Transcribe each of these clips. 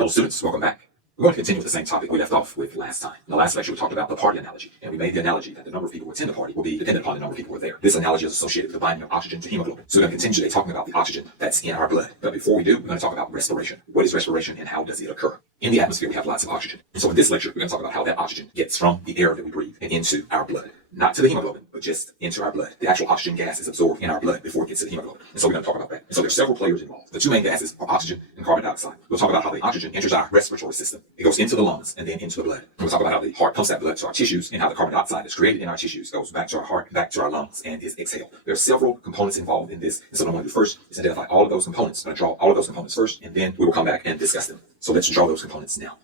Hello students, welcome back. We're going to continue with the same topic we left off with last time. In the last lecture we talked about the party analogy, and we made the analogy that the number of people who attend the party will be dependent upon the number of people who are there. This analogy is associated with the binding of oxygen to hemoglobin. So we're going to continue today talking about the oxygen that's in our blood. But before we do, we're going to talk about respiration. What is respiration and how does it occur? In the atmosphere we have lots of oxygen. And so in this lecture we're going to talk about how that oxygen gets from the air that we breathe and into our blood. Not to the hemoglobin, but just into our blood. The actual oxygen gas is absorbed in our blood before it gets to the hemoglobin. And so we're going to talk about that. And so there's several players involved. The two main gases are oxygen and carbon dioxide. We'll talk about how the oxygen enters our respiratory system. It goes into the lungs and then into the blood. We'll talk about how the heart pumps that blood to our tissues and how the carbon dioxide that's created in our tissues goes back to our heart, back to our lungs, and is exhaled. There are several components involved in this. And so what I'm going to do first is identify all of those components. I'm going to draw all of those components first, and then we will come back and discuss them. So let's draw those components now.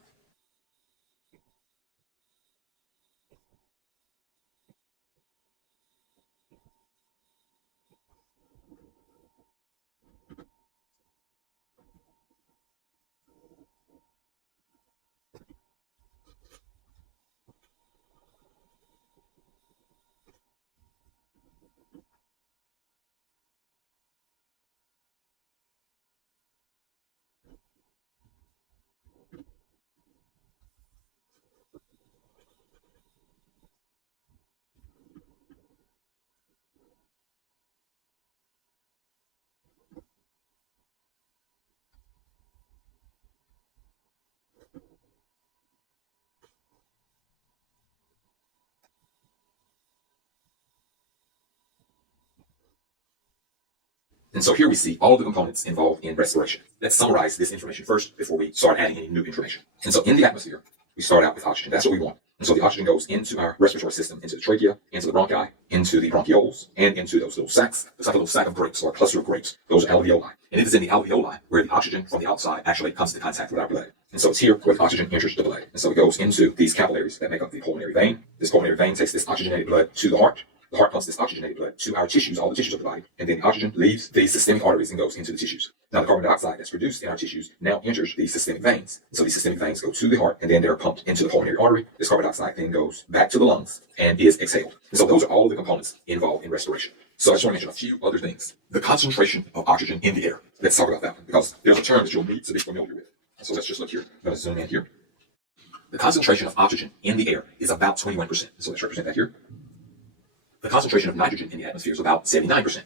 And so here we see all the components involved in respiration. Let's summarize this information first before we start adding any new information. And so in the atmosphere, we start out with oxygen. That's what we want. And so the oxygen goes into our respiratory system, into the trachea, into the bronchi, into the bronchioles, and into those little sacs. It's like a little sack of grapes or a cluster of grapes. Those are alveoli. And it is in the alveoli where the oxygen from the outside actually comes into contact with our blood. And so it's here where the oxygen enters the blood. And so it goes into these capillaries that make up the pulmonary vein. This pulmonary vein takes this oxygenated blood to the heart. The heart pumps this oxygenated blood to our tissues, all the tissues of the body, and then the oxygen leaves the systemic arteries and goes into the tissues. Now the carbon dioxide that's produced in our tissues now enters the systemic veins. And so these systemic veins go to the heart, and then they're pumped into the pulmonary artery. This carbon dioxide then goes back to the lungs and is exhaled. And so those are all of the components involved in respiration. So I just want to mention a few other things. The concentration of oxygen in the air. Let's talk about that one, because there's a term that you'll need to be familiar with. So let's just look here. I'm going to zoom in here. The concentration of oxygen in the air is about 21%. So let's represent that here. The concentration of nitrogen in the atmosphere is about 79%.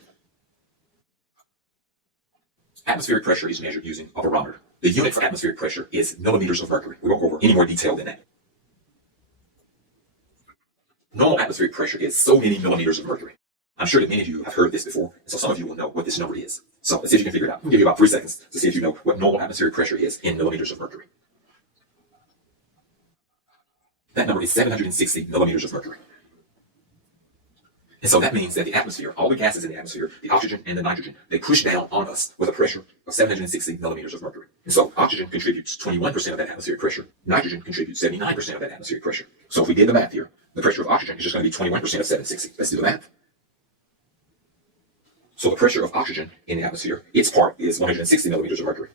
Atmospheric pressure is measured using a barometer. The unit for atmospheric pressure is millimeters of mercury. We won't go over any more detail than that. Normal atmospheric pressure is so many millimeters of mercury. I'm sure that many of you have heard this before, and so some of you will know what this number is. So let's see if you can figure it out. I'll give you about 3 seconds to see if you know what normal atmospheric pressure is in millimeters of mercury. That number is 760 millimeters of mercury. And so that means that the atmosphere, all the gases in the atmosphere, the oxygen and the nitrogen, they push down on us with a pressure of 760 millimeters of mercury. And so oxygen contributes 21% of that atmospheric pressure. Nitrogen contributes 79% of that atmospheric pressure. So if we did the math here, the pressure of oxygen is just going to be 21% of 760. Let's do the math. So the pressure of oxygen in the atmosphere, its part is 160 millimeters of mercury.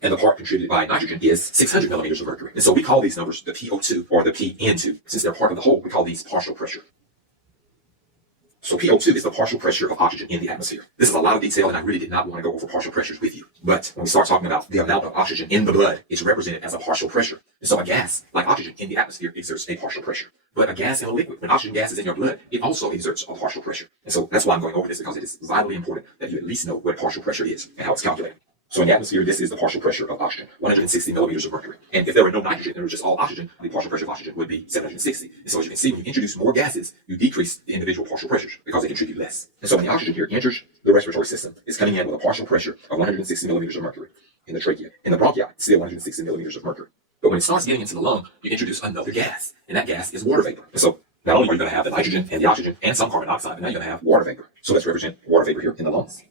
And the part contributed by nitrogen is 600 millimeters of mercury. And so we call these numbers the PO2 or the PN2. Since they're part of the whole, we call these partial pressure. So PO2 is the partial pressure of oxygen in the atmosphere. This is a lot of detail, and I really did not want to go over partial pressures with you. But when we start talking about the amount of oxygen in the blood, it's represented as a partial pressure. And so a gas, like oxygen in the atmosphere, exerts a partial pressure. But a gas in a liquid, when oxygen gas is in your blood, it also exerts a partial pressure. And so that's why I'm going over this, because it is vitally important that you at least know what partial pressure is and how it's calculated. So in the atmosphere, this is the partial pressure of oxygen, 160 millimeters of mercury. And if there were no nitrogen, there was just all oxygen, the partial pressure of oxygen would be 760. And so as you can see, when you introduce more gases, you decrease the individual partial pressures because they contribute less. And so when the oxygen here enters the respiratory system, it's coming in with a partial pressure of 160 millimeters of mercury in the trachea. In the bronchi, it's still 160 millimeters of mercury. But when it starts getting into the lung, you introduce another gas, and that gas is water vapor. And so not only are you going to have the nitrogen and the oxygen and some carbon dioxide, but now you're going to have water vapor. So let's represent water vapor here in the lungs.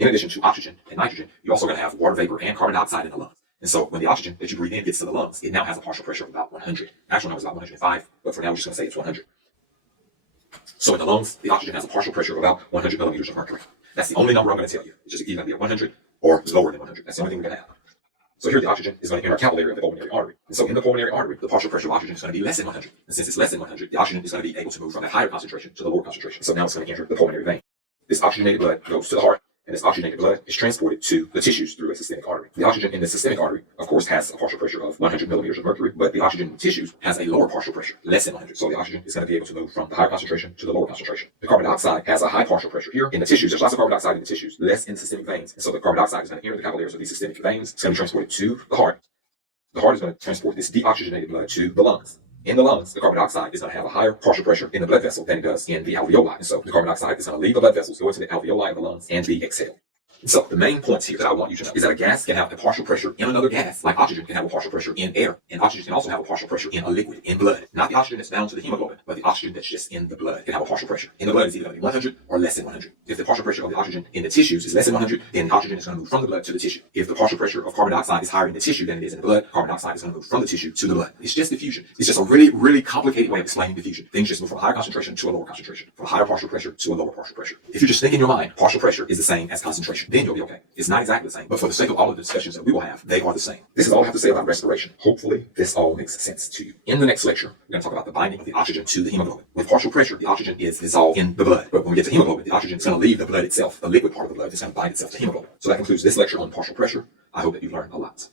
In addition to oxygen and nitrogen, you're also going to have water vapor and carbon dioxide in the lungs. And so when the oxygen that you breathe in gets to the lungs, it now has a partial pressure of about 100. Actual number is about 105, but for now we're just going to say it's 100. So in the lungs, the oxygen has a partial pressure of about 100 millimeters of mercury. That's the only number I'm going to tell you. It's just either going to be at 100 or lower than 100. That's the only thing we're going to have. So here the oxygen is going to enter a capillary of the pulmonary artery. And so in the pulmonary artery, the partial pressure of oxygen is going to be less than 100. And since it's less than 100, the oxygen is going to be able to move from that higher concentration to the lower concentration. So now it's going to enter the pulmonary vein. This oxygenated blood goes to the heart, and and this oxygenated blood is transported to the tissues through a systemic artery. The oxygen in the systemic artery, of course, has a partial pressure of 100 millimeters of mercury, but the oxygen in the tissues has a lower partial pressure, less than 100. So the oxygen is going to be able to move from the higher concentration to the lower concentration. The carbon dioxide has a high partial pressure here in the tissues. There's lots of carbon dioxide in the tissues, less in the systemic veins. And so the carbon dioxide is going to enter the capillaries of these systemic veins. It's going to be transported to the heart. The heart is going to transport this deoxygenated blood to the lungs. In the lungs, the carbon dioxide is going to have a higher partial pressure in the blood vessel than it does in the alveoli. And so the carbon dioxide is going to leave the blood vessels, go into the alveoli of the lungs, and be exhaled. So the main points here that I want you to know is that a gas can have a partial pressure in another gas, like oxygen can have a partial pressure in air, and oxygen can also have a partial pressure in a liquid, in blood. Not the oxygen that's bound to the hemoglobin, but the oxygen that's just in the blood can have a partial pressure. In the blood is either going to be 100 or less than 100. If the partial pressure of the oxygen in the tissues is less than 100, then oxygen is going to move from the blood to the tissue. If the partial pressure of carbon dioxide is higher in the tissue than it is in the blood, carbon dioxide is going to move from the tissue to the blood. It's just diffusion. It's just a really, really complicated way of explaining diffusion. Things just move from a higher concentration to a lower concentration, from a higher partial pressure to a lower partial pressure. If you just think in your mind, partial pressure is the same as concentration, then you'll be okay. It's not exactly the same, but for the sake of all of the discussions that we will have, they are the same. This is all I have to say about respiration. Hopefully, this all makes sense to you. In the next lecture, we're going to talk about the binding of the oxygen to the hemoglobin. With partial pressure, the oxygen is dissolved in the blood, but when we get to hemoglobin, the oxygen is going to leave the blood itself. The liquid part of the blood is going to bind itself to hemoglobin. So that concludes this lecture on partial pressure. I hope that you've learned a lot.